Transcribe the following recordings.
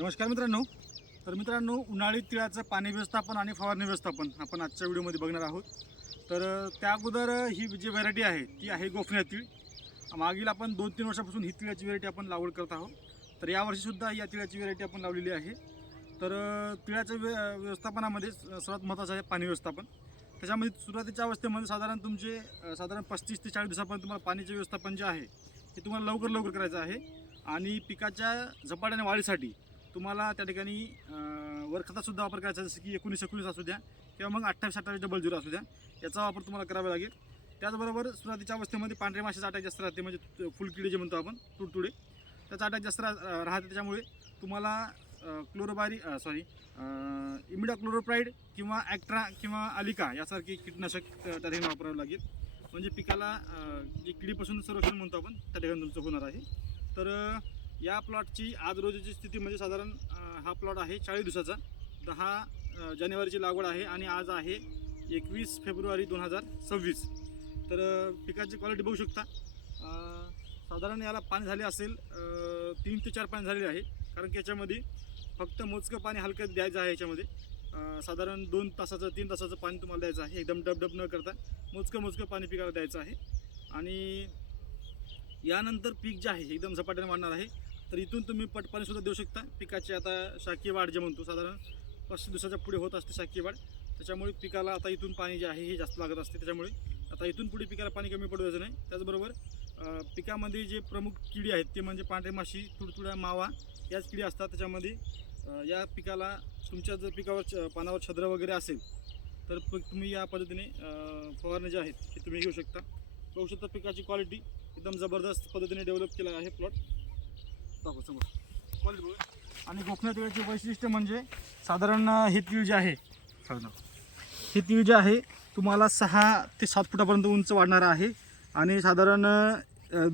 नमस्कार मित्रांनो. तर मित्रांनो, उन्हाळी तिळाचं पाणी व्यवस्थापन आणि फवारणी व्यवस्थापन आपण आजच्या व्हिडिओमध्ये बघणार आहोत. तर त्या अगोदर ही जी व्हरायटी आहे ती आहे गोफण्या तीळ. मागील आपण 2-3 वर्षापासून ही तिळाची व्हरायटी आपण लागवड करत आहोत. तर यावर्षीसुद्धा या तिळाची व्हरायटी आपण लावलेली आहे. तर तिळाच्या व्यवस्थापनामध्ये सर्वात महत्त्वाचं आहे पाणी व्यवस्थापन. त्याच्यामध्ये सुरुवातीच्या अवस्थेमध्ये साधारण 35 ते 40 दिवसापर्यंत तुम्हाला पाण्याचे व्यवस्थापन जे आहे हे तुम्हाला लवकर करायचं आहे. आणि पिकाच्या झपाट्याने वाढीसाठी तुम्हाला त्या ठिकाणी वरखतासुद्धा वापर करायचा, जसं की 19-19 असू द्या किंवा मग 28-28-00 असू द्या, याचा वापर तुम्हाला करावा लागेल. त्याचबरोबर सुरुवातीच्या अवस्थेमध्ये पांढऱ्या माशीचा अटॅक जास्त राहते, म्हणजे फुलकिडी जे म्हणतो आपण, तुडतुडे, त्याचा अटॅक जास्त राहते. त्याच्यामुळे तुम्हाला इमिडाक्लोरोप्राईड किंवा ॲक्ट्रा किंवा अलिका यासारखे कीटकनाशक त्या ठिकाणी वापरावं लागेल. म्हणजे पिकाला जे किडीपासून संरक्षण म्हणतो आपण त्या ठिकाणी तुमचं होणार आहे. तर या प्लॉटची आज रोजीची स्थिती म्हणजे साधारण हा प्लॉट आहे 40 दिवसाचा. 10 जानेवारीची लागवड आहे आणि आज आहे 21 फेब्रुवारी 2026. तर पिकाची क्वालिटी बघू शकता. साधारण याला पाणी झाले असेल 3 ते 4 पाणी झालेले आहे, कारण की याच्यामध्ये फक्त मोजकं पाणी हलकं द्यायचं आहे. याच्यामध्ये साधारण 2 तासाचं 3 तासाचं पाणी तुम्हाला द्यायचं आहे. एकदम डब न करता मोजकं पाणी पिकाला द्यायचं आहे. आणि यानंतर पीक जे आहे एकदम झपाट्याने वाढणार आहे. तर इथून तुम्ही पटपाणीसुद्धा देऊ शकता. पिकाची आता शाकीय वाढ जे म्हणतो साधारण 35 दिवसाच्या पुढे होत असते शाकीय वाढ. त्याच्यामुळे पिकाला आता इथून पाणी जे आहे हे जास्त लागत असते. त्याच्यामुळे आता इथून पुढे पिकाला पाणी कमी पडू द्यायचं नाही. त्याचबरोबर पिकामध्ये जे प्रमुख किडी आहेत ते म्हणजे पांढरी माशी, तुडतुड्या, मावा याच किडी असतात. त्याच्यामध्ये या पिकाला तुमच्या जर पिकावर पानावर छद्र वगैरे असेल तर तुम्ही या पद्धतीने फवारणी जे आहेत हे तुम्ही घेऊ शकता. बघू शकता पिकाची क्वालिटी एकदम जबरदस्त पद्धतीने डेव्हलप केला आहे प्लॉट. दाखव समोर क्वालिटी बघा. आणि गोफण्या तिळाचे वैशिष्ट्य म्हणजे साधारण हे तीळ जे आहे तुम्हाला 6 ते 7 फुटापर्यंत उंच वाढणार आहे. आणि साधारण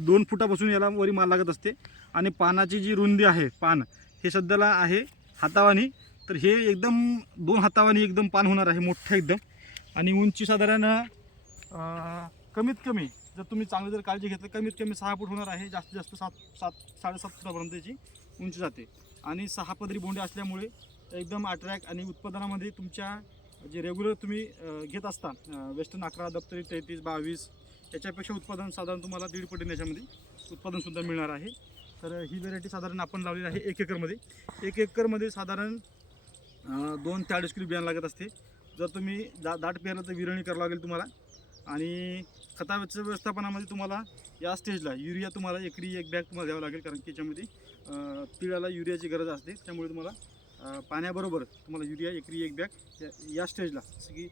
2 फुटापासून याला वरी माल लागत असते. आणि पानाची जी रुंदी आहे, पान हे सध्याला आहे हातावानी. तर हे एकदम 2 हातावानी एकदम पान होणार आहे, मोठं एकदम. आणि उंची साधारण कमीत कमी जर तुम्ही चांगली काळजी घेतली कमीत कमी 6 फूट होणार आहे. जास्तीत जास्त 7-7.5 फुटापर्यंत याची उंची जाते. आणि 6 पदरी बोंडे असल्यामुळे एकदम अट्रॅक्ट. आणि उत्पादनामध्ये तुमच्या जे रेग्युलर तुम्ही घेत असता वेस्टर्न 11, दप्तरी 33-22 याच्यापेक्षा उत्पादन साधारण तुम्हाला 1.5 पटीने याच्यामध्ये उत्पादनसुद्धा मिळणार आहे. तर ही व्हेरायटी साधारण आपण लावलेली आहे 1 एकरमध्ये. 1 एकरमध्ये साधारण 2 ते 2.5 किलो बियाणं लागत असते. जर तुम्ही दाट पेरलं तर विरळणी करावं लागेल तुम्हाला. आणि खताच्या व्यवस्थापनामध्ये तुम्हाला या स्टेजला युरिया तुम्हाला एकरी 1 बॅग तुम्हाला द्यावं लागेल, कारण की याच्यामध्ये तिळाला युरियाची गरज असते. त्यामुळे तुम्हाला पाण्याबरोबर तुम्हाला युरिया एकरी 1 बॅग या स्टेजला, जसं की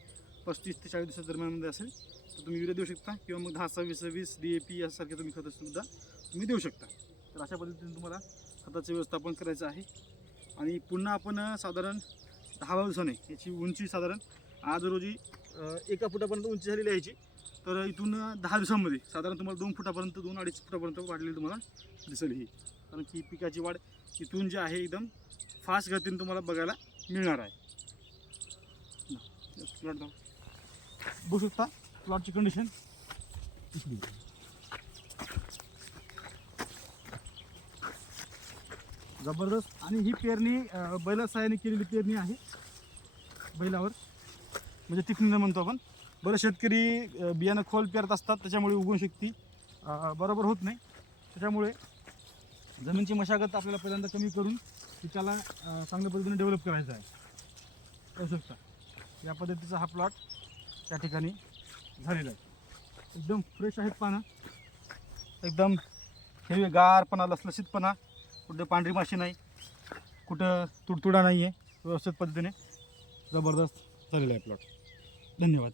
35 ते 40 दिवसाच्या दरम्यानमध्ये असेल तर तुम्ही युरिया देऊ शकता. किंवा मग 10-26-20 DAP यासारखे तुम्ही खतंसुद्धा तुम्ही देऊ शकता. तर अशा पद्धतीने तुम्हाला खताचं व्यवस्थापन करायचं आहे. आणि पुन्हा आपण साधारण 10 दिवसाने याची उंची साधारण आज रोजी 1 फुटापर्यंत उंची झालेली आहे याची. तर इथून 10 दिवसांमध्ये साधारण तुम्हाला 2 फुटापर्यंत 2-2.5 फुटापर्यंत वाढलेली तुम्हाला दिसेल ही. कारण की पिकाची वाढ इथून जी आहे एकदम फास्ट गतीने तुम्हाला बघायला मिळणार आहे. प्लॉट बघू शकता प्लॉटची कंडिशन जबरदस्त. आणि ही पेरणी बैला सहाय्याने केलेली पेरणी आहे. बैलावर म्हणजे तिकणीनं म्हणतो आपण. बरेच शेतकरी बियाणं खोल पेरत असतात, त्याच्यामुळे उगवण शक्ती बरोबर होत नाही. त्याच्यामुळे जमिनीची मशागत आपल्याला पहिल्यांदा कमी करून पिकाला चांगल्या पद्धतीने डेव्हलप करायचं आहे. करू शकता या पद्धतीचा हा प्लॉट त्या ठिकाणी झालेला आहे. एकदम फ्रेश आहेत पानं, एकदम हिरवेगारपणा, लसलशीतपणा, कुठे पांढरी माशी नाही, कुठं तुडतुडा नाही आहे. व्यवस्थित पद्धतीने जबरदस्त झालेला आहे प्लॉट. धन्यवाद.